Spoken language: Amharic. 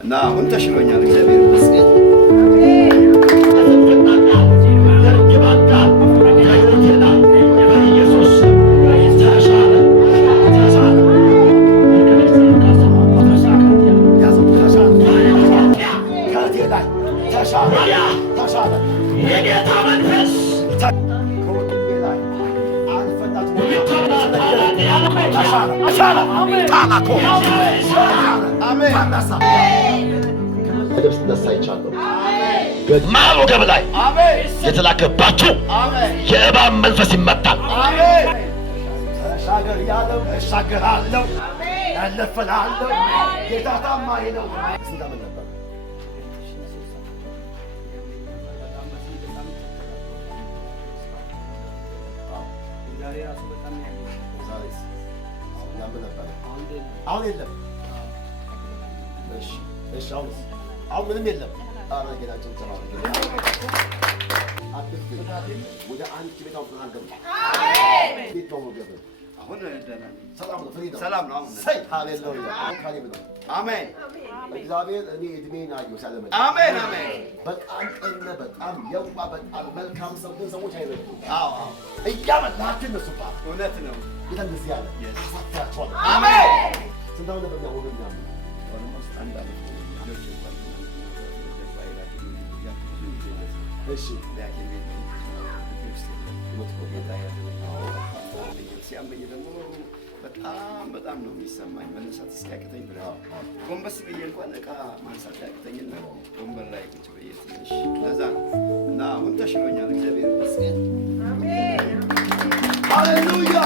እና አሁን ተሽሎኛል፣ እግዚአብሔር ይመስገን። የጌታ መንፈስ መሀል ወገብ ላይ የተላከባችሁ የእባብ መንፈስ ይመታል። ተሻገር ያለው እሻገራለሁ፣ ያለፈላለሁ። ጌታ ታማኝ ነው። አሁን የለም። እሺ አሁን ምንም የለም። አረ ጌታችን ተባረከ። ወደ አንድ ቤታው ተናገሩ። አሜን። ቤት ነው ወገብ አሁን ሰላም ነው፣ ፍሪዳ ሰላም ነው። አሁን ሰይ ሃሌሉያ ካሊብ ነው። አሜን። እግዚአብሔር እኔ እድሜን አየሁ ሰላም። አሜን አሜን። በጣም ቀነ በጣም የዋ በጣም መልካም ሰዎች አይበሉ። አዎ እያመላችሁ ነው ሱባ እውነት ነው። ጌታ እንደዚህ ያለ ያሳፍራችኋል። አሜን። ስንታው ነበር ነው ወገብ ነው ኦልሞስት አንድ አመት እሺ ሲያመኝ ደግሞ በጣም ነው የሚሰማኝ። መነሳት እስኪያቅተኝ ብለው ጎንበስ ብዬ እንኳን ዕቃ ማንሳት ያቅተኝና ወንበር ላይ ቁጭ ብዬ ትንሽ ለዛ ነው እና አሁን ተሽሎኛል፣ እግዚአብሔር ይመስገን። አሜን ሃሌሉያ።